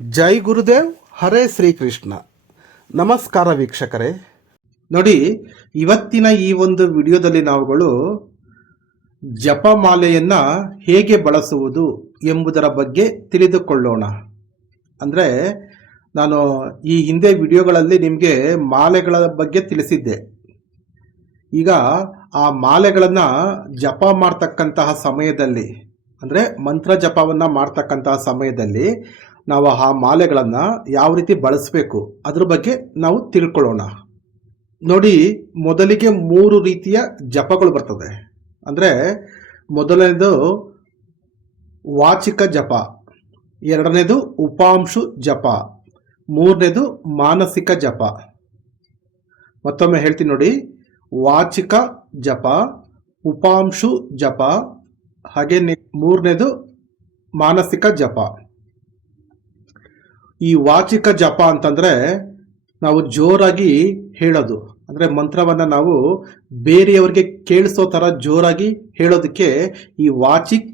ಜೈ ಗುರುದೇವ್, ಹರೇ ಶ್ರೀಕೃಷ್ಣ. ನಮಸ್ಕಾರ ವೀಕ್ಷಕರೇ. ನೋಡಿ, ಇವತ್ತಿನ ಈ ಒಂದು ವಿಡಿಯೋದಲ್ಲಿ ನಾವುಗಳು ಜಪಮಾಲೆಯನ್ನು ಹೇಗೆ ಬಳಸುವುದು ಎಂಬುದರ ಬಗ್ಗೆ ತಿಳಿದುಕೊಳ್ಳೋಣ. ಅಂದರೆ ನಾನು ಈ ಹಿಂದೆ ವಿಡಿಯೋಗಳಲ್ಲಿ ನಿಮಗೆ ಮಾಲೆಗಳ ಬಗ್ಗೆ ತಿಳಿಸಿದ್ದೆ. ಈಗ ಆ ಮಾಲೆಗಳನ್ನು ಜಪ ಮಾಡ್ತಕ್ಕಂತಹ ಸಮಯದಲ್ಲಿ, ಅಂದರೆ ಮಂತ್ರ ಜಪವನ್ನು ಮಾಡ್ತಕ್ಕಂತಹ ಸಮಯದಲ್ಲಿ ನಾವು ಆ ಮಾಲೆಗಳನ್ನು ಯಾವ ರೀತಿ ಬಳಸಬೇಕು ಅದ್ರ ಬಗ್ಗೆ ನಾವು ತಿಳ್ಕೊಳ್ಳೋಣ. ನೋಡಿ, ಮೊದಲಿಗೆ 3 ರೀತಿಯ ಜಪಗಳು ಬರ್ತದೆ. ಅಂದರೆ ಮೊದಲನೇದು ವಾಚಿಕ ಜಪ, ಎರಡನೇದು ಉಪಾಂಶು ಜಪ, ಮೂರನೇದು ಮಾನಸಿಕ ಜಪ. ಮತ್ತೊಮ್ಮೆ ಹೇಳ್ತೀನಿ ನೋಡಿ, ವಾಚಿಕ ಜಪ, ಉಪಾಂಶು ಜಪ, ಹಾಗೆ ಮೂರನೇದು ಮಾನಸಿಕ ಜಪ. ಈ ವಾಚಿಕ ಜಪ ಅಂತಂದರೆ ನಾವು ಜೋರಾಗಿ ಹೇಳೋದು, ಅಂದರೆ ಮಂತ್ರವನ್ನು ನಾವು ಬೇರೆಯವರಿಗೆ ಕೇಳಿಸೋ ಥರ ಜೋರಾಗಿ ಹೇಳೋದಕ್ಕೆ ಈ ವಾಚಿಕ್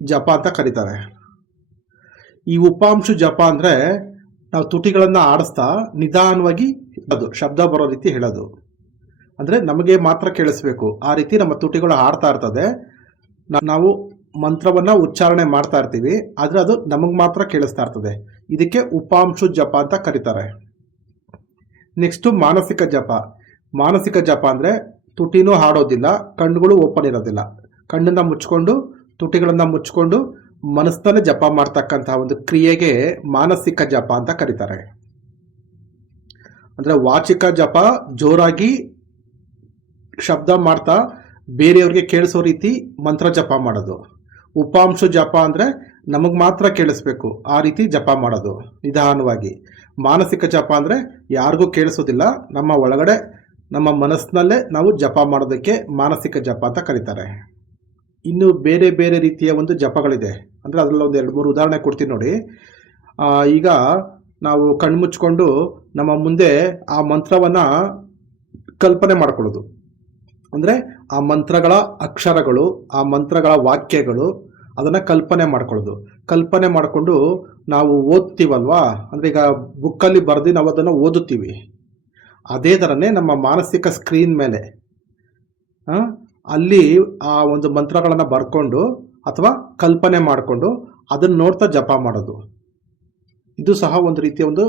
ಜಪ ಅಂತ ಕರೀತಾರೆ. ಈ ಉಪಾಂಶು ಜಪ ಅಂದರೆ ನಾವು ತುಟಿಗಳನ್ನು ಆಡಿಸ್ತಾ ನಿಧಾನವಾಗಿ ಹೇಳೋದು, ಶಬ್ದ ಬರೋ ರೀತಿ ಹೇಳೋದು. ಅಂದರೆ ನಮಗೆ ಮಾತ್ರ ಕೇಳಿಸ್ಬೇಕು, ಆ ರೀತಿ ನಮ್ಮ ತುಟಿಗಳು ಆಡ್ತಾ ಇರ್ತದೆ. ನಾವು ಮಂತ್ರವನ್ನು ಉಚ್ಚಾರಣೆ ಮಾಡ್ತಾ ಇರ್ತೀವಿ, ಆದರೆ ಅದು ನಮಗೆ ಮಾತ್ರ ಕೇಳಿಸ್ತಾ ಇರ್ತದೆ. ಇದಕ್ಕೆ ಉಪಾಂಶು ಜಪ ಅಂತ ಕರೀತಾರೆ. ನೆಕ್ಸ್ಟು ಮಾನಸಿಕ ಜಪ. ಮಾನಸಿಕ ಜಪ ಅಂದರೆ ತುಟಿನೂ ಹಾಡೋದಿಲ್ಲ, ಕಣ್ಣುಗಳು ಓಪನ್ ಇರೋದಿಲ್ಲ, ಕಣ್ಣನ್ನು ಮುಚ್ಕೊಂಡು ತುಟಿಗಳನ್ನು ಮುಚ್ಕೊಂಡು ಮನಸ್ಸನ್ನೇ ಜಪ ಮಾಡ್ತಕ್ಕಂತಹ ಒಂದು ಕ್ರಿಯೆಗೆ ಮಾನಸಿಕ ಜಪ ಅಂತ ಕರೀತಾರೆ. ಅಂದರೆ ವಾಚಿಕ ಜಪ ಜೋರಾಗಿ ಶಬ್ದ ಮಾಡ್ತಾ ಬೇರೆಯವ್ರಿಗೆ ಕೇಳಿಸೋ ರೀತಿ ಮಂತ್ರ ಜಪ ಮಾಡೋದು. ಉಪಾಂಶು ಜಪ ಅಂದರೆ ನಮಗೆ ಮಾತ್ರ ಕೇಳಿಸ್ಬೇಕು, ಆ ರೀತಿ ಜಪ ಮಾಡೋದು ನಿಧಾನವಾಗಿ. ಮಾನಸಿಕ ಜಪ ಅಂದರೆ ಯಾರಿಗೂ ಕೇಳಿಸೋದಿಲ್ಲ, ನಮ್ಮ ಒಳಗಡೆ ನಮ್ಮ ಮನಸ್ಸಿನಲ್ಲೇ ನಾವು ಜಪ ಮಾಡೋದಕ್ಕೆ ಮಾನಸಿಕ ಜಪ ಅಂತ ಕರೀತಾರೆ. ಇನ್ನು ಬೇರೆ ಬೇರೆ ರೀತಿಯ ಒಂದು ಜಪಗಳಿದೆ. ಅಂದರೆ ಅದರಲ್ಲಿ ಒಂದು 2-3 ಉದಾಹರಣೆ ಕೊಡ್ತೀನಿ ನೋಡಿ. ಈಗ ನಾವು ಕಣ್ಮುಚ್ಕೊಂಡು ನಮ್ಮ ಮುಂದೆ ಆ ಮಂತ್ರವನ್ನು ಕಲ್ಪನೆ ಮಾಡ್ಕೊಳ್ಳೋದು. ಅಂದರೆ ಆ ಮಂತ್ರಗಳ ಅಕ್ಷರಗಳು, ಆ ಮಂತ್ರಗಳ ವಾಕ್ಯಗಳು, ಅದನ್ನು ಕಲ್ಪನೆ ಮಾಡ್ಕೊಳ್ಳೋದು. ಕಲ್ಪನೆ ಮಾಡಿಕೊಂಡು ನಾವು ಓದ್ತೀವಲ್ವಾ, ಅಂದರೆ ಈಗ ಬುಕ್ಕಲ್ಲಿ ಬರೆದು ನಾವು ಅದನ್ನು ಓದುತ್ತೀವಿ. ಅದೇ ಥರನೇ ನಮ್ಮ ಮಾನಸಿಕ ಸ್ಕ್ರೀನ್ ಮೇಲೆ ಅಲ್ಲಿ ಆ ಒಂದು ಮಂತ್ರಗಳನ್ನು ಬರ್ಕೊಂಡು ಅಥವಾ ಕಲ್ಪನೆ ಮಾಡಿಕೊಂಡು ಅದನ್ನು ನೋಡ್ತಾ ಜಪ ಮಾಡೋದು. ಇದು ಸಹ ಒಂದು ರೀತಿಯ ಒಂದು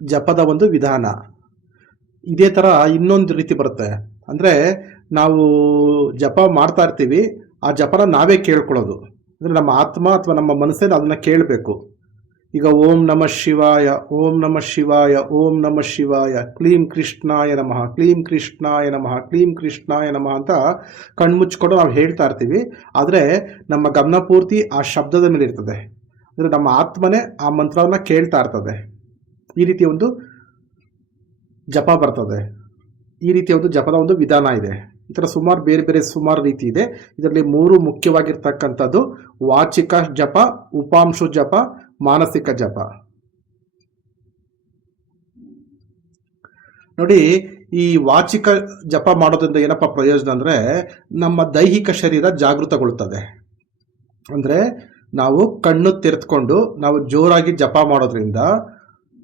ಜಪದ ಒಂದು ವಿಧಾನ. ಇದೇ ಥರ ಇನ್ನೊಂದು ರೀತಿ ಬರುತ್ತೆ. ಅಂದರೆ ನಾವು ಜಪ ಮಾಡ್ತಾ ಇರ್ತೀವಿ, ಆ ಜಪನ ನಾವೇ ಕೇಳ್ಕೊಳ್ಳೋದು. ಅಂದರೆ ನಮ್ಮ ಆತ್ಮ ಅಥವಾ ನಮ್ಮ ಮನಸ್ಸೇ ಅದನ್ನು ಕೇಳಬೇಕು. ಈಗ ಓಂ ನಮಃ ಶಿವಾಯ, ಓಂ ನಮಃ ಶಿವಾಯ, ಓಂ ನಮಃ ಶಿವಾಯ, ಕ್ಲೀಂ ಕೃಷ್ಣಾಯ ನಮಃ, ಕ್ಲೀಂ ಕೃಷ್ಣಾಯ ನಮಃ, ಕ್ಲೀಂ ಕೃಷ್ಣಾಯ ನಮಃ ಅಂತ ಕಣ್ಮುಚ್ಕೊಂಡು ನಾವು ಹೇಳ್ತಾ ಇರ್ತೀವಿ. ಆದರೆ ನಮ್ಮ ಗಮನ ಪೂರ್ತಿ ಆ ಶಬ್ದದ ಮೇಲೆ ಇರ್ತದೆ. ಅಂದರೆ ನಮ್ಮ ಆತ್ಮನೇ ಆ ಮಂತ್ರವನ್ನು ಕೇಳ್ತಾ ಇರ್ತದೆ. ಈ ರೀತಿಯ ಒಂದು ಜಪ ಬರ್ತದೆ. ಈ ರೀತಿಯ ಒಂದು ಜಪದ ಒಂದು ವಿಧಾನ ಇದೆ. ಈ ಥರ ಸುಮಾರು ರೀತಿ ಇದೆ. ಇದರಲ್ಲಿ 3 ಮುಖ್ಯವಾಗಿರ್ತಕ್ಕಂಥದ್ದು ವಾಚಿಕ ಜಪ, ಉಪಾಂಶು ಜಪ, ಮಾನಸಿಕ ಜಪ. ನೋಡಿ, ಈ ವಾಚಿಕ ಜಪ ಮಾಡೋದ್ರಿಂದ ಏನಪ್ಪ ಪ್ರಯೋಜನ ಅಂದರೆ ನಮ್ಮ ದೈಹಿಕ ಶರೀರ ಜಾಗೃತಗೊಳ್ಳುತ್ತದೆ. ಅಂದರೆ ನಾವು ಕಣ್ಣು ತೆರೆದುಕೊಂಡು ನಾವು ಜೋರಾಗಿ ಜಪ ಮಾಡೋದ್ರಿಂದ,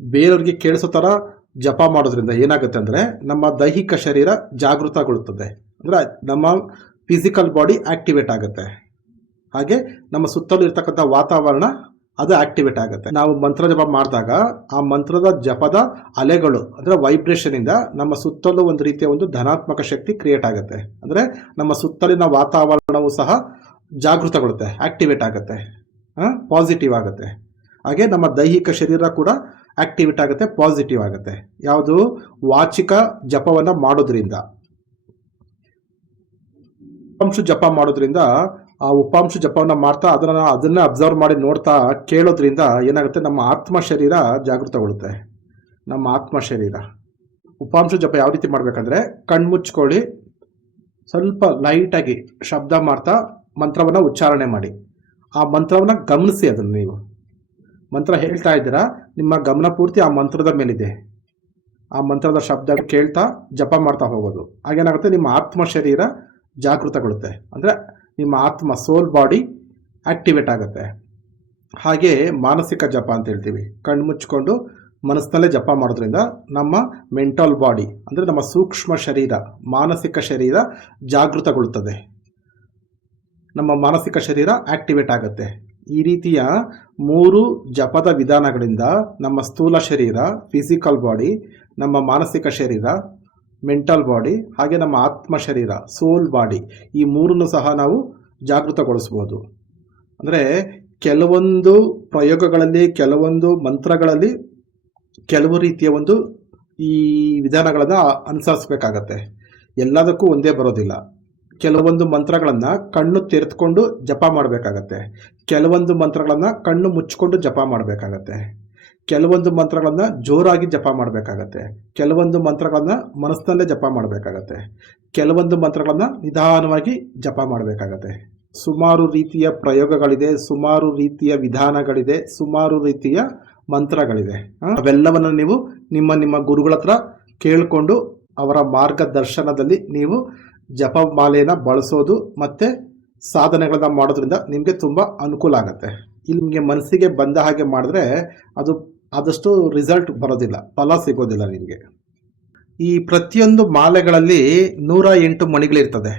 ಬೇರೆಯವ್ರಿಗೆ ಕೇಳಿಸೋ ಥರ ಜಪ ಮಾಡೋದ್ರಿಂದ ಏನಾಗುತ್ತೆ ಅಂದರೆ ನಮ್ಮ ದೈಹಿಕ ಶರೀರ ಜಾಗೃತಗೊಳ್ಳುತ್ತದೆ. ಅಂದರೆ ನಮ್ಮ ಫಿಸಿಕಲ್ ಬಾಡಿ ಆಕ್ಟಿವೇಟ್ ಆಗುತ್ತೆ. ಹಾಗೆ ನಮ್ಮ ಸುತ್ತಲೂ ಇರ್ತಕ್ಕಂಥ ವಾತಾವರಣ ಅದು ಆಕ್ಟಿವೇಟ್ ಆಗುತ್ತೆ. ನಾವು ಮಂತ್ರ ಜಪ ಮಾಡಿದಾಗ ಆ ಮಂತ್ರದ ಜಪದ ಅಲೆಗಳು, ಅಂದರೆ ವೈಬ್ರೇಷನಿಂದ ನಮ್ಮ ಸುತ್ತಲೂ ಒಂದು ರೀತಿಯ ಒಂದು ಧನಾತ್ಮಕ ಶಕ್ತಿ ಕ್ರಿಯೇಟ್ ಆಗುತ್ತೆ. ಅಂದರೆ ನಮ್ಮ ಸುತ್ತಲಿನ ವಾತಾವರಣವು ಸಹ ಜಾಗೃತಗೊಳ್ಳುತ್ತೆ, ಆಕ್ಟಿವೇಟ್ ಆಗುತ್ತೆ, ಪಾಸಿಟಿವ್ ಆಗುತ್ತೆ. ಹಾಗೆ ನಮ್ಮ ದೈಹಿಕ ಶರೀರ ಕೂಡ ಆಕ್ಟಿವೇಟ್ ಆಗುತ್ತೆ, ಪಾಸಿಟಿವ್ ಆಗುತ್ತೆ. ಯಾವುದು? ವಾಚಿಕ ಜಪವನ್ನು ಮಾಡೋದ್ರಿಂದ. ಉಪಾಂಶು ಜಪ ಮಾಡೋದ್ರಿಂದ, ಆ ಉಪಾಂಶು ಜಪವನ್ನು ಮಾಡ್ತಾ ಅದನ್ನು ಅಬ್ಸರ್ವ್ ಮಾಡಿ ನೋಡ್ತಾ ಕೇಳೋದ್ರಿಂದ ಏನಾಗುತ್ತೆ, ನಮ್ಮ ಆತ್ಮ ಶರೀರ ಜಾಗೃತಗೊಳ್ಳುತ್ತೆ. ನಮ್ಮ ಆತ್ಮ ಶರೀರ. ಉಪಾಂಶು ಜಪ ಯಾವ ರೀತಿ ಮಾಡಬೇಕಂದ್ರೆ, ಕಣ್ಮುಚ್ಕೊಳ್ಳಿ, ಸ್ವಲ್ಪ ಲೈಟಾಗಿ ಶಬ್ದ ಮಾಡ್ತಾ ಮಂತ್ರವನ್ನು ಉಚ್ಚಾರಣೆ ಮಾಡಿ. ಆ ಮಂತ್ರವನ್ನು ಗಮನಿಸಿ. ಅದನ್ನು ನೀವು ಮಂತ್ರ ಹೇಳ್ತಾ ಇದ್ದೀರಾ, ನಿಮ್ಮ ಗಮನ ಪೂರ್ತಿ ಆ ಮಂತ್ರದ ಮೇಲಿದೆ. ಆ ಮಂತ್ರದ ಶಬ್ದ ಕೇಳ್ತಾ ಜಪ ಮಾಡ್ತಾ ಹೋಗೋದು. ಹಾಗೇನಾಗುತ್ತೆ, ನಿಮ್ಮ ಆತ್ಮ ಶರೀರ ಜಾಗೃತಗೊಳ್ಳುತ್ತೆ. ಅಂದರೆ ನಿಮ್ಮ ಆತ್ಮ, ಸೋಲ್ ಬಾಡಿ ಆಕ್ಟಿವೇಟ್ ಆಗುತ್ತೆ. ಹಾಗೆ ಮಾನಸಿಕ ಜಪ ಅಂತ ಹೇಳ್ತೀವಿ. ಕಣ್ಣು ಮುಚ್ಕೊಂಡು ಮನಸ್ಸಿನಲ್ಲೇ ಜಪ ಮಾಡೋದ್ರಿಂದ ನಮ್ಮ ಮೆಂಟಲ್ ಬಾಡಿ ಅಂದರೆ ನಮ್ಮ ಸೂಕ್ಷ್ಮ ಶರೀರ, ಮಾನಸಿಕ ಶರೀರ ಜಾಗೃತಗೊಳ್ಳುತ್ತದೆ, ನಮ್ಮ ಮಾನಸಿಕ ಶರೀರ ಆಕ್ಟಿವೇಟ್ ಆಗುತ್ತೆ. ಈ ರೀತಿಯ 3 ಜಪದ ವಿಧಾನಗಳಿಂದ ನಮ್ಮ ಸ್ಥೂಲ ಶರೀರ, ಫಿಸಿಕಲ್ ಬಾಡಿ, ನಮ್ಮ ಮಾನಸಿಕ ಶರೀರ, ಮೆಂಟಲ್ ಬಾಡಿ, ಹಾಗೆ ನಮ್ಮ ಆತ್ಮ ಶರೀರ, ಸೋಲ್ ಬಾಡಿ, ಈ 3 ಸಹ ನಾವು ಜಾಗೃತಗೊಳಿಸ್ಬೋದು. ಅಂದರೆ ಕೆಲವೊಂದು ಪ್ರಯೋಗಗಳಲ್ಲಿ, ಕೆಲವೊಂದು ಮಂತ್ರಗಳಲ್ಲಿ ಕೆಲವು ರೀತಿಯ ಈ ವಿಧಾನಗಳನ್ನು ಅನುಸರಿಸಬೇಕಾಗತ್ತೆ. ಎಲ್ಲದಕ್ಕೂ ಒಂದೇ ಬರೋದಿಲ್ಲ. ಕೆಲವೊಂದು ಮಂತ್ರಗಳನ್ನು ಕಣ್ಣು ತೆರೆದುಕೊಂಡು ಜಪ ಮಾಡಬೇಕಾಗತ್ತೆ, ಕೆಲವೊಂದು ಮಂತ್ರಗಳನ್ನು ಕಣ್ಣು ಮುಚ್ಚಿಕೊಂಡು ಜಪ ಮಾಡಬೇಕಾಗತ್ತೆ, ಕೆಲವೊಂದು ಮಂತ್ರಗಳನ್ನು ಜೋರಾಗಿ ಜಪ ಮಾಡಬೇಕಾಗತ್ತೆ, ಕೆಲವೊಂದು ಮಂತ್ರಗಳನ್ನು ಮನಸ್ಸಿನಲ್ಲೇ ಜಪ ಮಾಡಬೇಕಾಗತ್ತೆ, ಕೆಲವೊಂದು ಮಂತ್ರಗಳನ್ನು ನಿಧಾನವಾಗಿ ಜಪ ಮಾಡಬೇಕಾಗತ್ತೆ. ಸುಮಾರು ರೀತಿಯ ಪ್ರಯೋಗಗಳಿದೆ, ಸುಮಾರು ರೀತಿಯ ವಿಧಾನಗಳಿದೆ, ಸುಮಾರು ರೀತಿಯ ಮಂತ್ರಗಳಿದೆ. ಅವೆಲ್ಲವನ್ನು ನೀವು ನಿಮ್ಮ ಗುರುಗಳ ಹತ್ರ ಕೇಳಿಕೊಂಡು ಅವರ ಮಾರ್ಗದರ್ಶನದಲ್ಲಿ ನೀವು ಜಪಮಾಲೆಯನ್ನು ಬಳಸೋದು ಮತ್ತು ಸಾಧನೆಗಳನ್ನ ಮಾಡೋದ್ರಿಂದ ನಿಮಗೆ ತುಂಬ ಅನುಕೂಲ ಆಗುತ್ತೆ. ಇಲ್ಲಿ ನಿಮಗೆ ಮನಸ್ಸಿಗೆ ಬಂದ ಹಾಗೆ ಮಾಡಿದ್ರೆ ಅದು ಆದಷ್ಟು ರಿಸಲ್ಟ್ ಬರೋದಿಲ್ಲ, ಫಲ ಸಿಗೋದಿಲ್ಲ ನಿಮಗೆ. ಈ ಪ್ರತಿಯೊಂದು ಮಾಲೆಗಳಲ್ಲಿ 108 ಮಣಿಗಳಿರ್ತದೆ.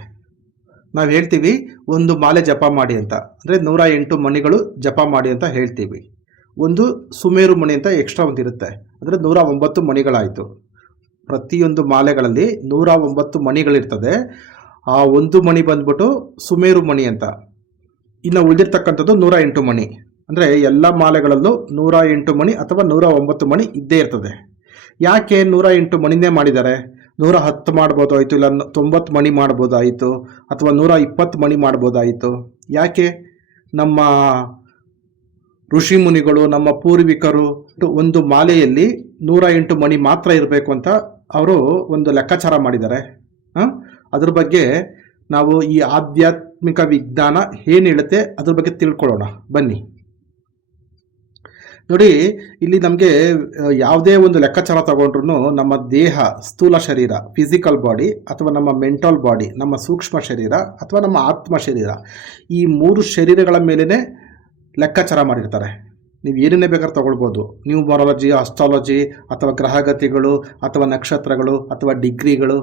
ನಾವು ಹೇಳ್ತೀವಿ ಒಂದು ಮಾಲೆ ಜಪ ಮಾಡಿ ಅಂತ, ಅಂದರೆ 108 ಮಣಿಗಳು ಜಪ ಮಾಡಿ ಅಂತ ಹೇಳ್ತೀವಿ. ಒಂದು ಸುಮೇರು ಮಣಿ ಅಂತ ಎಕ್ಸ್ಟ್ರಾ ಒಂದಿರುತ್ತೆ, ಅಂದರೆ 109 ಮಣಿಗಳಾಯಿತು. ಪ್ರತಿಯೊಂದು ಮಾಲೆಗಳಲ್ಲಿ 109 ಮಣಿಗಳಿರ್ತದೆ. ಆ ಒಂದು ಮಣಿ ಬಂದ್ಬಿಟ್ಟು ಸುಮೇರು ಮಣಿ ಅಂತ. ಇನ್ನು ಉಳಿದಿರ್ತಕ್ಕಂಥದ್ದು 108 ಮಣಿ. ಅಂದರೆ ಎಲ್ಲ ಮಾಲೆಗಳಲ್ಲೂ 108 ಮಣಿ ಅಥವಾ 109 ಮಣಿ ಇದ್ದೇ ಇರ್ತದೆ. ಯಾಕೆ 108 ಮಣಿನೇ ಮಾಡಿದ್ದಾರೆ? 110 ಮಾಡ್ಬೋದಾಯಿತು, ಇಲ್ಲ 90 ಮಣಿ ಮಾಡ್ಬೋದಾಯಿತು, ಅಥವಾ 120 ಮಣಿ ಮಾಡ್ಬೋದಾಯಿತು. ಯಾಕೆ? ನಮ್ಮ ಋಷಿ ಮುನಿಗಳು, ನಮ್ಮ ಪೂರ್ವಿಕರು ಒಂದು ಮಾಲೆಯಲ್ಲಿ 108 ಮಣಿ ಮಾತ್ರ ಇರಬೇಕು ಅಂತ ಅವರು ಒಂದು ಲೆಕ್ಕಾಚಾರ ಮಾಡಿದ್ದಾರೆ. ಅದ್ರ ಬಗ್ಗೆ ನಾವು ಈ ಆಧ್ಯಾತ್ಮಿಕ ವಿಜ್ಞಾನ ಏನು ಹೇಳುತ್ತೆ ಅದ್ರ ಬಗ್ಗೆ ತಿಳ್ಕೊಳ್ಳೋಣ ಬನ್ನಿ. ನೋಡಿ, ಇಲ್ಲಿ ನಮಗೆ ಯಾವುದೇ ಒಂದು ಲೆಕ್ಕಾಚಾರ ತಗೊಂಡ್ರು ನಮ್ಮ ದೇಹ, ಸ್ಥೂಲ ಶರೀರ, ಫಿಸಿಕಲ್ ಬಾಡಿ, ಅಥವಾ ನಮ್ಮ ಮೆಂಟಲ್ ಬಾಡಿ, ನಮ್ಮ ಸೂಕ್ಷ್ಮ ಶರೀರ, ಅಥವಾ ನಮ್ಮ ಆತ್ಮ ಶರೀರ, ಈ 3 ಶರೀರಗಳ ಮೇಲೇ ಲೆಕ್ಕಾಚಾರ ಮಾಡಿರ್ತಾರೆ. ನೀವು ಏನೇನೇ ಬೇಕಾದ್ರೂ ತಗೊಳ್ಬೋದು. ನ್ಯೂಮರಾಲಜಿ, ಅಸ್ಟ್ರಾಲಜಿ, ಅಥವಾ ಗ್ರಹಗತಿಗಳು, ಅಥವಾ ನಕ್ಷತ್ರಗಳು, ಅಥವಾ ಡಿಗ್ರಿಗಳು,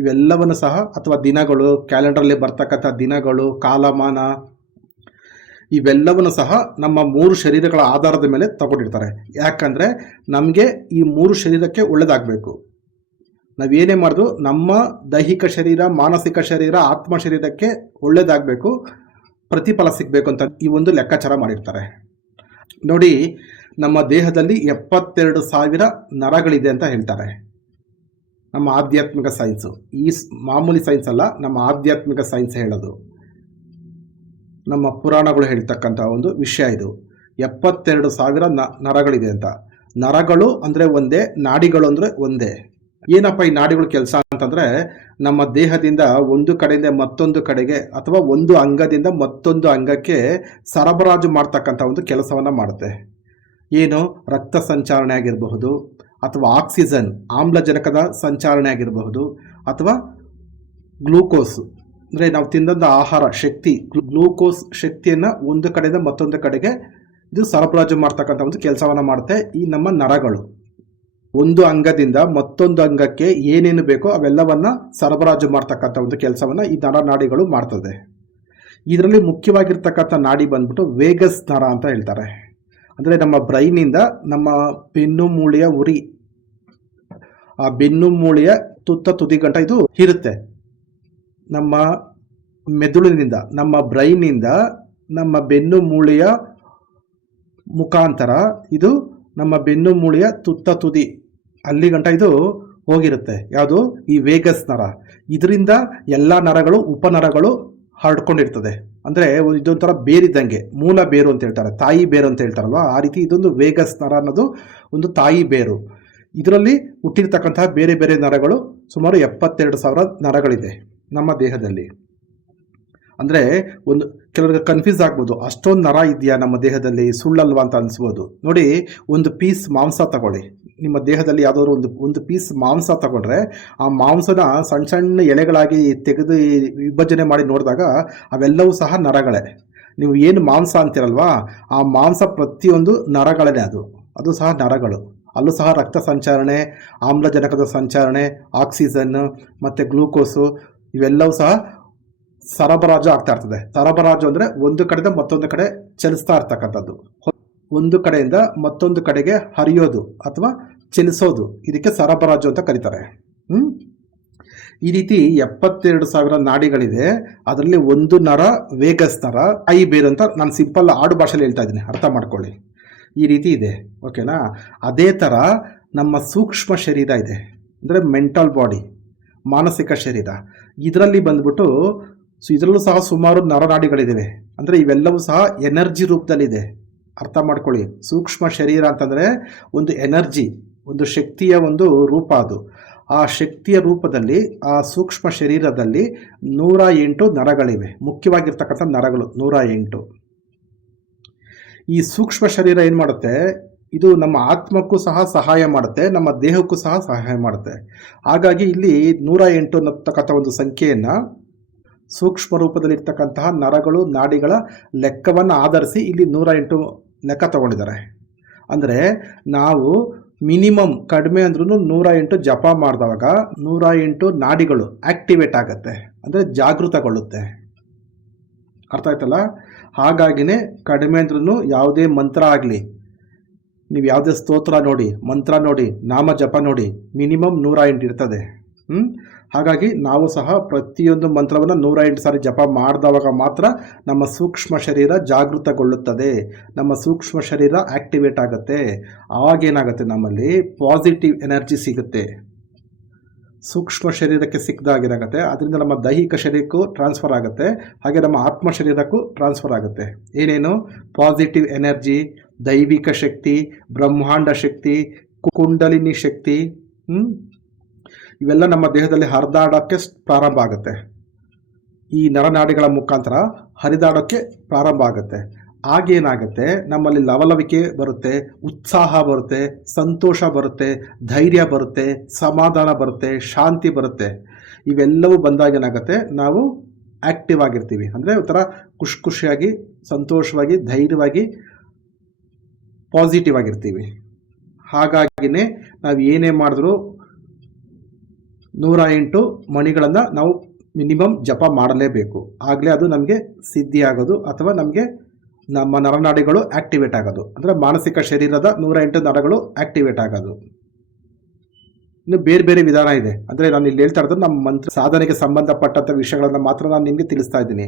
ಇವೆಲ್ಲವನ್ನು ಸಹ, ಅಥವಾ ದಿನಗಳು, ಕ್ಯಾಲೆಂಡರಲ್ಲಿ ಬರ್ತಕ್ಕಂಥ ದಿನಗಳು, ಕಾಲಮಾನ, ಇವೆಲ್ಲವನ್ನು ಸಹ ನಮ್ಮ 3 ಶರೀರಗಳ ಆಧಾರದ ಮೇಲೆ ತಗೊಂಡಿರ್ತಾರೆ. ಯಾಕಂದರೆ ನಮಗೆ ಈ 3 ಶರೀರಕ್ಕೆ ಒಳ್ಳೆಯದಾಗಬೇಕು. ನಾವೇನೇ ಮಾಡಿದ್ರು ನಮ್ಮ ದೈಹಿಕ ಶರೀರ, ಮಾನಸಿಕ ಶರೀರ, ಆತ್ಮ ಶರೀರಕ್ಕೆ ಒಳ್ಳೆಯದಾಗಬೇಕು, ಪ್ರತಿಫಲ ಸಿಗಬೇಕು ಅಂತ ಈ ಒಂದು ಲೆಕ್ಕಾಚಾರ ಮಾಡಿರ್ತಾರೆ. ನೋಡಿ, ನಮ್ಮ ದೇಹದಲ್ಲಿ 72,000 ನರಗಳಿದೆ ಅಂತ ಹೇಳ್ತಾರೆ ನಮ್ಮ ಆಧ್ಯಾತ್ಮಿಕ ಸೈನ್ಸು. ಈ ಮಾಮೂಲಿ ಸೈನ್ಸ್ ಅಲ್ಲ, ನಮ್ಮ ಆಧ್ಯಾತ್ಮಿಕ ಸೈನ್ಸ್ ಹೇಳೋದು, ನಮ್ಮ ಪುರಾಣಗಳು ಹೇಳ್ತಕ್ಕಂಥ ಒಂದು ವಿಷಯ ಇದು. 72,000 ನರಗಳಿದೆ ಅಂತ. ನರಗಳು ಅಂದರೆ ಒಂದೇ, ನಾಡಿಗಳು ಅಂದರೆ ಒಂದೇ. ಏನಪ್ಪ ಈ ನಾಡಿಗಳು ಕೆಲಸ ಅಂತಂದರೆ, ನಮ್ಮ ದೇಹದಿಂದ ಒಂದು ಕಡೆಯಿಂದ ಮತ್ತೊಂದು ಕಡೆಗೆ, ಅಥವಾ ಒಂದು ಅಂಗದಿಂದ ಮತ್ತೊಂದು ಅಂಗಕ್ಕೆ ಸರಬರಾಜು ಮಾಡ್ತಕ್ಕಂಥ ಒಂದು ಕೆಲಸವನ್ನು ಮಾಡುತ್ತೆ. ಏನು? ರಕ್ತ ಸಂಚಾರಣೆ ಆಗಿರಬಹುದು, ಅಥವಾ ಆಕ್ಸಿಜನ್, ಆಮ್ಲಜನಕದ ಸಂಚಾರಣೆ ಆಗಿರಬಹುದು, ಅಥವಾ ಗ್ಲೂಕೋಸ್ ಅಂದರೆ ನಾವು ತಿಂದಂಥ ಆಹಾರ ಶಕ್ತಿ, ಗ್ಲೂಕೋಸ್ ಶಕ್ತಿಯನ್ನು ಒಂದು ಕಡೆಯಿಂದ ಮತ್ತೊಂದು ಕಡೆಗೆ ಇದು ಸರಬರಾಜು ಮಾಡ್ತಕ್ಕಂಥ ಒಂದು ಕೆಲಸವನ್ನು ಮಾಡುತ್ತೆ ಈ ನಮ್ಮ ನರಗಳು. ಒಂದು ಅಂಗದಿಂದ ಮತ್ತೊಂದು ಅಂಗಕ್ಕೆ ಏನೇನು ಬೇಕೋ ಅವೆಲ್ಲವನ್ನು ಸರಬರಾಜು ಮಾಡ್ತಕ್ಕಂಥ ಒಂದು ಕೆಲಸವನ್ನು ಈ ನರನಾಡಿಗಳು ಮಾಡ್ತದೆ. ಇದರಲ್ಲಿ ಮುಖ್ಯವಾಗಿರ್ತಕ್ಕಂಥ ನಾಡಿ ಬಂದ್ಬಿಟ್ಟು ವೇಗಸ್ ನರ ಅಂತ ಹೇಳ್ತಾರೆ. ಅಂದರೆ ನಮ್ಮ ಬ್ರೈನಿಂದ ನಮ್ಮ ಬೆನ್ನು ಮೂಳೆಯ ಉರಿ, ಆ ಬೆನ್ನು ಮೂಳೆಯ ತುದಿ ಗಂಟ ಇದು ಇರುತ್ತೆ. ನಮ್ಮ ಮೆದುಳಿನಿಂದ, ನಮ್ಮ ಬ್ರೈನಿಂದ ನಮ್ಮ ಬೆನ್ನು ಮೂಳೆಯ ಮುಖಾಂತರ ಇದು ನಮ್ಮ ಬೆನ್ನು ಮೂಳೆಯ ತುದಿ ಅಲ್ಲಿ ಗಂಟ ಇದು ಹೋಗಿರುತ್ತೆ. ಯಾವುದು? ಈ ವೇಗಸ್ ನರ. ಇದರಿಂದ ಎಲ್ಲ ನರಗಳು, ಉಪನರಗಳು ಹರಡ್ಕೊಂಡಿರ್ತದೆ. ಅಂದರೆ ಇದೊಂಥರ ಬೇರಿದ್ದಂಗೆ, ಮೂಲ ಬೇರು ಅಂತ ಹೇಳ್ತಾರೆ, ತಾಯಿ ಬೇರು ಅಂತ ಹೇಳ್ತಾರಲ್ವ, ಆ ರೀತಿ ಇದೊಂದು ವೇಗಸ್ ನರ ಅನ್ನೋದು ಒಂದು ತಾಯಿ ಬೇರು. ಇದರಲ್ಲಿ ಹುಟ್ಟಿರ್ತಕ್ಕಂತಹ ಬೇರೆ ಬೇರೆ ನರಗಳು ಸುಮಾರು 72,000 ನರಗಳಿದೆ ನಮ್ಮ ದೇಹದಲ್ಲಿ. ಅಂದರೆ ಕೆಲವರಿಗೆ ಕನ್ಫ್ಯೂಸ್ ಆಗ್ಬೋದು, ಅಷ್ಟೊಂದು ನರ ಇದೆಯಾ ನಮ್ಮ ದೇಹದಲ್ಲಿ, ಸುಳ್ಳಲ್ವಾ ಅಂತ ಅನಿಸ್ಬೋದು. ನೋಡಿ, ಒಂದು ಪೀಸ್ ಮಾಂಸ ತಗೊಳ್ಳಿ, ನಿಮ್ಮ ದೇಹದಲ್ಲಿ ಯಾವುದಾದ್ರು ಒಂದು ಪೀಸ್ ಮಾಂಸ ತಗೊಂಡ್ರೆ ಆ ಮಾಂಸನ ಸಣ್ಣ ಸಣ್ಣ ಎಳೆಗಳಾಗಿ ತೆಗೆದು ವಿಭಜನೆ ಮಾಡಿ ನೋಡಿದಾಗ ಅವೆಲ್ಲವೂ ಸಹ ನರಗಳೇ. ನೀವು ಏನು ಮಾಂಸ ಅಂತೀರಲ್ವಾ, ಆ ಮಾಂಸ ಪ್ರತಿಯೊಂದು ನರಗಳೇ, ಅದು ಸಹ ನರಗಳು. ಅಲ್ಲೂ ಸಹ ರಕ್ತ ಸಂಚಾರಣೆ, ಆಮ್ಲಜನಕದ ಸಂಚಾರಣೆ, ಆಕ್ಸಿಜನ್ ಮತ್ತು ಗ್ಲೂಕೋಸು ಇವೆಲ್ಲವೂ ಸಹ ಸರಬರಾಜು ಆಗ್ತಾ ಇರ್ತದೆ. ಸರಬರಾಜು ಅಂದರೆ ಒಂದು ಕಡೆಯಿಂದ ಮತ್ತೊಂದು ಕಡೆ ಚಲಿಸ್ತಾ ಇರ್ತಕ್ಕಂಥದ್ದು, ಒಂದು ಕಡೆಯಿಂದ ಮತ್ತೊಂದು ಕಡೆಗೆ ಹರಿಯೋದು ಅಥವಾ ಚಲಿಸೋದು, ಇದಕ್ಕೆ ಸರಬರಾಜು ಅಂತ ಕರೀತಾರೆ. ಈ ರೀತಿ 72,000 ನಾಡಿಗಳಿದೆ. ಅದರಲ್ಲಿ ಒಂದು ನರ ವೇಗಸ್ ನರ, ಐ ಬೇರು ಅಂತ ನಾನು ಸಿಂಪಲ್ ಆಡು ಭಾಷೆಯಲ್ಲಿ ಹೇಳ್ತಾ ಇದ್ದೀನಿ, ಅರ್ಥ ಮಾಡ್ಕೊಳ್ಳಿ. ಈ ರೀತಿ ಇದೆ, ಓಕೆನಾ. ಅದೇ ಥರ ನಮ್ಮ ಸೂಕ್ಷ್ಮ ಶರೀರ ಇದೆ, ಅಂದರೆ ಮೆಂಟಲ್ ಬಾಡಿ, ಮಾನಸಿಕ ಶರೀರ. ಇದರಲ್ಲಿ ಬಂದ್ಬಿಟ್ಟು ಇದರಲ್ಲೂ ಸಹ ಸುಮಾರು ನರನಾಡಿಗಳಿವೆ. ಅಂದರೆ ಇವೆಲ್ಲವೂ ಸಹ ಎನರ್ಜಿ ರೂಪದಲ್ಲಿದೆ, ಅರ್ಥ ಮಾಡ್ಕೊಳ್ಳಿ. ಸೂಕ್ಷ್ಮ ಶರೀರ ಅಂತಂದರೆ ಒಂದು ಎನರ್ಜಿ, ಒಂದು ಶಕ್ತಿಯ ಒಂದು ರೂಪ ಅದು. ಆ ಶಕ್ತಿಯ ರೂಪದಲ್ಲಿ ಆ ಸೂಕ್ಷ್ಮ ಶರೀರದಲ್ಲಿ 108 ನರಗಳಿವೆ. ಮುಖ್ಯವಾಗಿರ್ತಕ್ಕಂಥ ನರಗಳು 108. ಈ ಸೂಕ್ಷ್ಮ ಶರೀರ ಏನು ಮಾಡುತ್ತೆ, ಇದು ನಮ್ಮ ಆತ್ಮಕ್ಕೂ ಸಹ ಸಹಾಯ ಮಾಡುತ್ತೆ, ನಮ್ಮ ದೇಹಕ್ಕೂ ಸಹ ಸಹಾಯ ಮಾಡುತ್ತೆ. ಹಾಗಾಗಿ ಇಲ್ಲಿ 108 ಅನ್ನತಕ್ಕಂಥ ಒಂದು ಸಂಖ್ಯೆಯನ್ನು ಸೂಕ್ಷ್ಮ ರೂಪದಲ್ಲಿರ್ತಕ್ಕಂತಹ ನರಗಳು, ನಾಡಿಗಳ ಲೆಕ್ಕವನ್ನು ಆಧರಿಸಿ ಇಲ್ಲಿ 108 ಲೆಕ್ಕ ತಗೊಂಡಿದ್ದಾರೆ. ಅಂದರೆ ನಾವು ಮಿನಿಮಮ್ ಕಡಿಮೆ ಅಂದ್ರೂ 108 ಜಪ ಮಾಡಿದವಾಗ 108 ನಾಡಿಗಳು ಆಕ್ಟಿವೇಟ್ ಆಗುತ್ತೆ, ಅಂದರೆ ಜಾಗೃತಗೊಳ್ಳುತ್ತೆ. ಅರ್ಥ ಆಯ್ತಲ್ಲ. ಹಾಗಾಗಿನೇ ಕಡಿಮೆ ಅಂದ್ರೂ ಯಾವುದೇ ಮಂತ್ರ ಆಗಲಿ, ನೀವು ಯಾವುದೇ ಸ್ತೋತ್ರ ನೋಡಿ, ಮಂತ್ರ ನೋಡಿ, ನಾಮ ಜಪ ನೋಡಿ, ಮಿನಿಮಮ್ 108 ಇರ್ತದೆ. ಹಾಗಾಗಿ ನಾವು ಸಹ ಪ್ರತಿಯೊಂದು ಮಂತ್ರವನ್ನು 108 ಸಾರಿ ಜಪ ಮಾಡಿದವಾಗ ಮಾತ್ರ ನಮ್ಮ ಸೂಕ್ಷ್ಮ ಶರೀರ ಜಾಗೃತಗೊಳ್ಳುತ್ತದೆ, ನಮ್ಮ ಸೂಕ್ಷ್ಮ ಶರೀರ ಆಕ್ಟಿವೇಟ್ ಆಗುತ್ತೆ. ಆವಾಗೇನಾಗುತ್ತೆ, ನಮ್ಮಲ್ಲಿ ಪಾಸಿಟಿವ್ ಎನರ್ಜಿ ಸಿಗುತ್ತೆ. ಸೂಕ್ಷ್ಮ ಶರೀರಕ್ಕೆ ಸಿಕ್ಕದಾಗಿರಾಗುತ್ತೆ, ಅದರಿಂದ ನಮ್ಮ ದೈಹಿಕ ಶರೀರಕ್ಕೂ ಟ್ರಾನ್ಸ್ಫರ್ ಆಗುತ್ತೆ, ಹಾಗೆ ನಮ್ಮ ಆತ್ಮ ಶರೀರಕ್ಕೂ ಟ್ರಾನ್ಸ್ಫರ್ ಆಗುತ್ತೆ. ಏನೇನು ಪಾಸಿಟಿವ್ ಎನರ್ಜಿ, ದೈವಿಕ ಶಕ್ತಿ, ಬ್ರಹ್ಮಾಂಡ ಶಕ್ತಿ, ಕುಂಡಲಿನಿ ಶಕ್ತಿ, ಇವೆಲ್ಲ ನಮ್ಮ ದೇಹದಲ್ಲಿ ಹರಿದಾಡೋಕ್ಕೆ ಪ್ರಾರಂಭ ಆಗುತ್ತೆ. ಈ ನರನಾಡಿಗಳ ಮುಖಾಂತರ ಹರಿದಾಡೋಕ್ಕೆ ಪ್ರಾರಂಭ ಆಗುತ್ತೆ. ಆಗೇನಾಗುತ್ತೆ, ನಮ್ಮಲ್ಲಿ ಲವಲವಿಕೆ ಬರುತ್ತೆ, ಉತ್ಸಾಹ ಬರುತ್ತೆ, ಸಂತೋಷ ಬರುತ್ತೆ, ಧೈರ್ಯ ಬರುತ್ತೆ, ಸಮಾಧಾನ ಬರುತ್ತೆ, ಶಾಂತಿ ಬರುತ್ತೆ. ಇವೆಲ್ಲವೂ ಬಂದಾಗೇನಾಗುತ್ತೆ, ನಾವು ಆ್ಯಕ್ಟಿವ್ ಆಗಿರ್ತೀವಿ. ಅಂದರೆ ಒಂಥರ ಖುಷಿಯಾಗಿ, ಸಂತೋಷವಾಗಿ, ಧೈರ್ಯವಾಗಿ, ಪಾಸಿಟಿವ್ ಆಗಿರ್ತೀವಿ. ಹಾಗಾಗಿನೇ ನಾವು ಏನೇ ಮಾಡಿದ್ರೂ 108 ಮಣಿಗಳನ್ನು ನಾವು ಮಿನಿಮಮ್ ಜಪ ಮಾಡಲೇಬೇಕು. ಆಗಲೇ ಅದು ನಮಗೆ ಸಿದ್ಧಿ ಆಗೋದು, ಅಥವಾ ನಮಗೆ ನಮ್ಮ ನರನಾಡಿಗಳು ಆ್ಯಕ್ಟಿವೇಟ್ ಆಗೋದು. ಅಂದರೆ ಮಾನಸಿಕ ಶರೀರದ 108 ನರಗಳು ಆ್ಯಕ್ಟಿವೇಟ್ ಆಗೋದು. ಇನ್ನು ಬೇರೆ ಬೇರೆ ವಿಧಾನ ಇದೆ. ಅಂದರೆ ನಾನು ಇಲ್ಲಿ ಹೇಳ್ತಾ ಇರೋದು ನಮ್ಮ ಮಂತ್ರ ಸಾಧನೆಗೆ ಸಂಬಂಧಪಟ್ಟಂಥ ವಿಷಯಗಳನ್ನು ಮಾತ್ರ ನಾನು ನಿಮಗೆ ತಿಳಿಸ್ತಾ ಇದ್ದೀನಿ.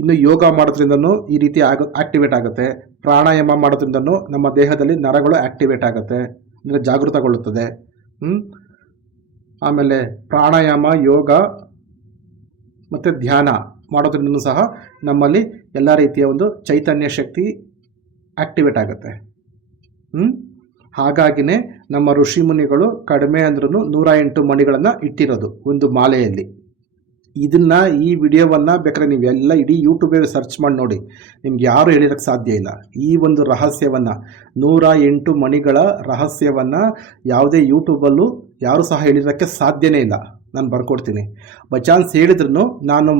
ಇನ್ನು ಯೋಗ ಮಾಡೋದ್ರಿಂದನೂ ಈ ರೀತಿ ಆ್ಯಕ್ಟಿವೇಟ್ ಆಗುತ್ತೆ. ಪ್ರಾಣಾಯಾಮ ಮಾಡೋದ್ರಿಂದನೂ ನಮ್ಮ ದೇಹದಲ್ಲಿ ನರಗಳು ಆ್ಯಕ್ಟಿವೇಟ್ ಆಗುತ್ತೆ, ಅಂದರೆ ಜಾಗೃತಗೊಳ್ಳುತ್ತದೆ. ಆಮೇಲೆ ಪ್ರಾಣಾಯಾಮ, ಯೋಗ ಮತ್ತು ಧ್ಯಾನ ಮಾಡೋದ್ರಿಂದಲೂ ಸಹ ನಮ್ಮಲ್ಲಿ ಎಲ್ಲ ರೀತಿಯ ಒಂದು ಚೈತನ್ಯ ಶಕ್ತಿ ಆ್ಯಕ್ಟಿವೇಟ್ ಆಗುತ್ತೆ. ಹಾಗಾಗಿನೇ ನಮ್ಮ ಋಷಿ ಮುನಿಗಳು ಕಡಿಮೆ ಅಂದ್ರೂ 108 ಮಣಿಗಳನ್ನು ಇಟ್ಟಿರೋದು ಒಂದು ಮಾಲೆಯಲ್ಲಿ. ಇದನ್ನು, ಈ ವಿಡಿಯೋವನ್ನು ಬೇಕಾದ್ರೆ ನೀವೆಲ್ಲ ಇಡೀ ಯೂಟ್ಯೂಬಲ್ಲಿ ಸರ್ಚ್ ಮಾಡಿ ನೋಡಿ, ನಿಮ್ಗೆ ಯಾರು ಹೇಳಿರೋಕ್ಕೆ ಸಾಧ್ಯ ಇಲ್ಲ. ಈ ಒಂದು ರಹಸ್ಯವನ್ನು, 108 ಮಣಿಗಳ ರಹಸ್ಯವನ್ನು ಯಾವುದೇ ಯೂಟ್ಯೂಬಲ್ಲೂ ಯಾರೂ ಸಹ ಹೇಳಿರೋಕ್ಕೆ ಸಾಧ್ಯನೇ ಇಲ್ಲ. ನಾನು ಬರ್ಕೊಡ್ತೀನಿ. ಬೈ ಚಾನ್ಸ್ ಹೇಳಿದ್ರು ನಾನು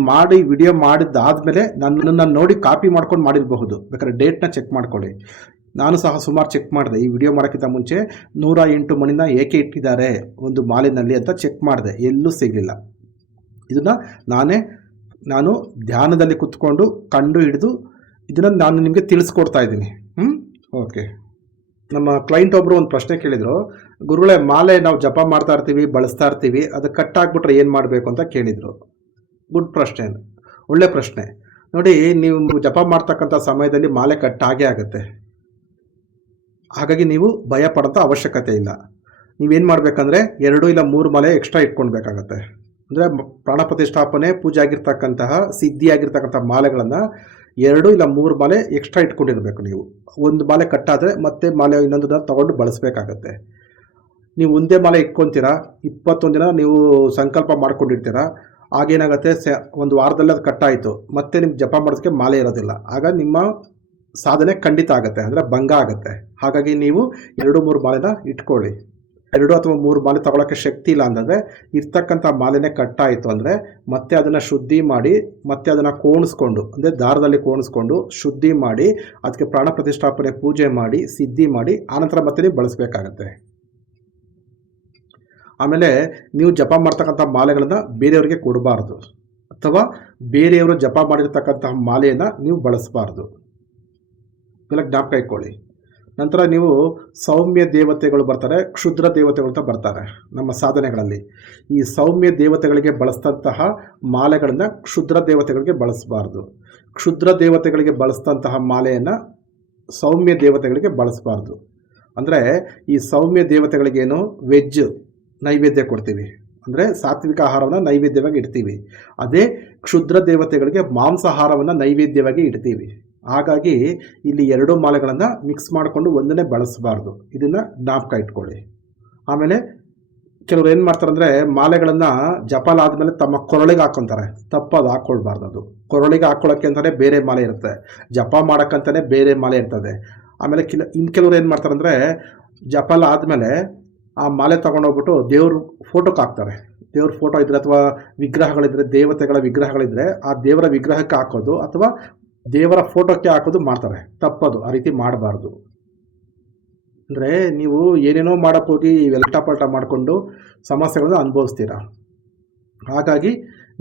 ವಿಡಿಯೋ ಮಾಡಿದ್ದಾದಮೇಲೆ ನನ್ನನ್ನು ನೋಡಿ ಕಾಪಿ ಮಾಡ್ಕೊಂಡು ಮಾಡಿರಬಹುದು. ಬೇಕಾದ್ರೆ ಡೇಟ್ನ ಚೆಕ್ ಮಾಡ್ಕೊಳ್ಳಿ. ನಾನು ಸಹ ಸುಮಾರು ಚೆಕ್ ಮಾಡಿದೆ. ಈ ವಿಡಿಯೋ ಮಾಡೋಕ್ಕಿಂತ ಮುಂಚೆ 108 ಮಣಿನ ಏಕೆ ಇಟ್ಟಿದ್ದಾರೆ ಒಂದು ಮಾಲಿನಲ್ಲಿ ಅಂತ ಚೆಕ್ ಮಾಡಿದೆ, ಎಲ್ಲೂ ಸಿಗಲಿಲ್ಲ. ಇದನ್ನು ನಾನು ಧ್ಯಾನದಲ್ಲಿ ಕುತ್ಕೊಂಡು ಕಂಡು ಹಿಡಿದು ಇದನ್ನು ನಾನು ನಿಮಗೆ ತಿಳಿಸ್ಕೊಡ್ತಾ ಇದ್ದೀನಿ. ಓಕೆ. ನಮ್ಮ ಕ್ಲೈಂಟ್ ಒಬ್ಬರು ಒಂದು ಪ್ರಶ್ನೆ ಕೇಳಿದರು, ಗುರುಗಳೇ ಮಾಲೆ ನಾವು ಜಪ ಮಾಡ್ತಾ ಇರ್ತೀವಿ, ಬಳಸ್ತಾ ಇರ್ತೀವಿ, ಅದು ಕಟ್ಟಾಗ್ಬಿಟ್ರೆ ಏನು ಮಾಡಬೇಕು ಅಂತ ಕೇಳಿದರು. ಗುಡ್ ಪ್ರಶ್ನೆ, ಒಳ್ಳೆ ಪ್ರಶ್ನೆ. ನೋಡಿ, ನೀವು ಜಪ ಮಾಡ್ತಕ್ಕಂಥ ಸಮಯದಲ್ಲಿ ಮಾಲೆ ಕಟ್ಟಾಗೇ ಆಗುತ್ತೆ. ಹಾಗಾಗಿ ನೀವು ಭಯ ಪಡೋಂಥ ಅವಶ್ಯಕತೆ ಇಲ್ಲ. ನೀವೇನು ಮಾಡಬೇಕಂದ್ರೆ 2 ಇಲ್ಲ 3 ಮಾಲೆ ಎಕ್ಸ್ಟ್ರಾ ಇಟ್ಕೊಳ್ಬೇಕಾಗತ್ತೆ. ಅಂದರೆ ಪ್ರಾಣ ಪ್ರತಿಷ್ಠಾಪನೆ, ಪೂಜೆ ಆಗಿರ್ತಕ್ಕಂತಹ, ಸಿದ್ಧಿಯಾಗಿರ್ತಕ್ಕಂಥ ಮಾಲೆಗಳನ್ನು 2 ಇಲ್ಲ 3 ಮಾಲೆ ಎಕ್ಸ್ಟ್ರಾ ಇಟ್ಕೊಂಡಿರಬೇಕು. ನೀವು ಒಂದು ಮಾಲೆ ಕಟ್ಟಾದರೆ ಮತ್ತೆ ಮಾಲೆ ಇನ್ನೊಂದನ್ನು ತೊಗೊಂಡು ಬಳಸಬೇಕಾಗತ್ತೆ. ನೀವು ಒಂದೇ ಮಾಲೆ ಇಟ್ಕೊತೀರಾ, 21 ದಿನ ನೀವು ಸಂಕಲ್ಪ ಮಾಡ್ಕೊಂಡಿರ್ತೀರ, ಆಗೇನಾಗುತ್ತೆ, ಒಂದು ವಾರದಲ್ಲಿ ಅದು ಕಟ್ಟಾಯಿತು, ಮತ್ತೆ ನಿಮ್ಗೆ ಜಪ ಮಾಡೋದಕ್ಕೆ ಮಾಲೆ ಇರೋದಿಲ್ಲ. ಆಗ ನಿಮ್ಮ ಸಾಧನೆ ಖಂಡಿತ ಆಗುತ್ತೆ, ಅಂದರೆ ಭಂಗ ಆಗುತ್ತೆ. ಹಾಗಾಗಿ ನೀವು 2-3 ಮಾಲೆನ ಇಟ್ಕೊಳ್ಳಿ. 2 ಅಥವಾ 3 ಮಾಲೆ ತಗೊಳ್ಳೋಕ್ಕೆ ಶಕ್ತಿ ಇಲ್ಲ ಅಂತಂದರೆ ಇರ್ತಕ್ಕಂಥ ಮಾಲೆನೇ ಕಟ್ಟಾಯಿತು ಅಂದರೆ ಮತ್ತೆ ಅದನ್ನು ಶುದ್ಧಿ ಮಾಡಿ ಮತ್ತೆ ಅದನ್ನು ಕೋಣಿಸ್ಕೊಂಡು ಅಂದರೆ ದಾರದಲ್ಲಿ ಕೋಣಿಸ್ಕೊಂಡು ಶುದ್ಧಿ ಮಾಡಿ ಅದಕ್ಕೆ ಪ್ರಾಣ ಪ್ರತಿಷ್ಠಾಪನೆ ಪೂಜೆ ಮಾಡಿ ಸಿದ್ಧಿ ಮಾಡಿ ಆನಂತರ ಮತ್ತೆ ನೀವು ಬಳಸಬೇಕಾಗತ್ತೆ. ಆಮೇಲೆ ನೀವು ಜಪ ಮಾಡ್ತಕ್ಕಂಥ ಮಾಲೆಗಳನ್ನು ಬೇರೆಯವರಿಗೆ ಕೊಡಬಾರ್ದು ಅಥವಾ ಬೇರೆಯವರು ಜಪ ಮಾಡಿರ್ತಕ್ಕಂತಹ ಮಾಲೆಯನ್ನು ನೀವು ಬಳಸಬಾರ್ದು. ಇವೆಲ್ಲ ಜ್ಞಾಪಕ ಇಟ್ಕೊಳ್ಳಿ. ನಂತರ ನೀವು ಸೌಮ್ಯ ದೇವತೆಗಳು ಬರ್ತಾರೆ, ಕ್ಷುದ್ರ ದೇವತೆಗಳು ಅಂತ ಬರ್ತಾರೆ ನಮ್ಮ ಸಾಧನೆಗಳಲ್ಲಿ. ಈ ಸೌಮ್ಯ ದೇವತೆಗಳಿಗೆ ಬಳಸಿದಂತಹ ಮಾಲೆಗಳನ್ನು ಕ್ಷುದ್ರ ದೇವತೆಗಳಿಗೆ ಬಳಸಬಾರ್ದು. ಕ್ಷುದ್ರ ದೇವತೆಗಳಿಗೆ ಬಳಸಿದಂತಹ ಮಾಲೆಯನ್ನು ಸೌಮ್ಯ ದೇವತೆಗಳಿಗೆ ಬಳಸಬಾರ್ದು. ಅಂದರೆ ಈ ಸೌಮ್ಯ ದೇವತೆಗಳಿಗೇನು ವೆಜ್ ನೈವೇದ್ಯ ಕೊಡ್ತೀವಿ, ಅಂದರೆ ಸಾತ್ವಿಕ ಆಹಾರವನ್ನು ನೈವೇದ್ಯವಾಗಿ ಇಡ್ತೀವಿ. ಅದೇ ಕ್ಷುದ್ರ ದೇವತೆಗಳಿಗೆ ಮಾಂಸಾಹಾರವನ್ನು ನೈವೇದ್ಯವಾಗಿ ಇಡ್ತೀವಿ. ಹಾಗಾಗಿ ಇಲ್ಲಿ 2 ಮಾಲೆಗಳನ್ನು ಮಿಕ್ಸ್ ಮಾಡಿಕೊಂಡು ಒಂದನ್ನೇ ಬಳಸಬಾರ್ದು. ಇದನ್ನು ಜ್ಞಾಪಕ ಇಟ್ಕೊಳ್ಳಿ. ಆಮೇಲೆ ಕೆಲವರು ಏನು ಮಾಡ್ತಾರೆ ಅಂದರೆ ಮಾಲೆಗಳನ್ನು ಜಪಾಲ ಆದಮೇಲೆ ತಮ್ಮ ಕೊರಳಿಗೆ ಹಾಕ್ಕೊತಾರೆ. ತಪ್ಪದು, ಹಾಕ್ಕೊಳ್ಬಾರ್ದು. ಅದು ಕೊರಳಿಗೆ ಹಾಕ್ಕೊಳ್ಳೋಕ್ಕೆ ಅಂತಲೇ ಬೇರೆ ಮಾಲೆ ಇರುತ್ತೆ, ಜಪ ಮಾಡೋಕ್ಕಂತಲೇ ಬೇರೆ ಮಾಲೆ ಇರ್ತದೆ. ಆಮೇಲೆ ಕೆಲವರು ಏನು ಮಾಡ್ತಾರೆ ಅಂದರೆ ಜಪಾಲ ಆದಮೇಲೆ ಆ ಮಾಲೆ ತೊಗೊಂಡೋಗ್ಬಿಟ್ಟು ದೇವ್ರ ಫೋಟೋಕ್ಕೆ ಹಾಕ್ತಾರೆ. ದೇವ್ರ ಫೋಟೋ ಇದ್ದರೆ ಅಥವಾ ವಿಗ್ರಹಗಳಿದ್ದರೆ, ದೇವತೆಗಳ ವಿಗ್ರಹಗಳಿದ್ದರೆ ಆ ದೇವರ ವಿಗ್ರಹಕ್ಕೆ ಹಾಕೋದು ಅಥವಾ ದೇವರ ಫೋಟೋಕ್ಕೆ ಹಾಕೋದು ಮಾಡ್ತಾರೆ. ತಪ್ಪದು, ಆ ರೀತಿ ಮಾಡಬಾರ್ದು. ಅಂದರೆ ನೀವು ಏನೇನೋ ಮಾಡೋಕ್ಕೆ ಹೋಗಿ ಪಲ್ಟ ಮಾಡಿಕೊಂಡು ಸಮಸ್ಯೆಗಳನ್ನು ಅನುಭವಿಸ್ತೀರ. ಹಾಗಾಗಿ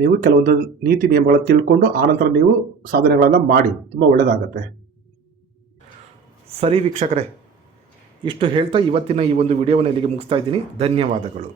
ನೀವು ಕೆಲವೊಂದು ನೀತಿ ನಿಯಮಗಳನ್ನು ತಿಳ್ಕೊಂಡು ಆನಂತರ ನೀವು ಸಾಧನೆಗಳನ್ನು ಮಾಡಿ, ತುಂಬ ಒಳ್ಳೆಯದಾಗತ್ತೆ. ಸರಿ ವೀಕ್ಷಕರೇ, ಇಷ್ಟು ಹೇಳ್ತಾ ಇವತ್ತಿನ ಈ ಒಂದು ವಿಡಿಯೋವನ್ನು ಇಲ್ಲಿಗೆ ಮುಗಿಸ್ತಾ ಇದ್ದೀನಿ. ಧನ್ಯವಾದಗಳು.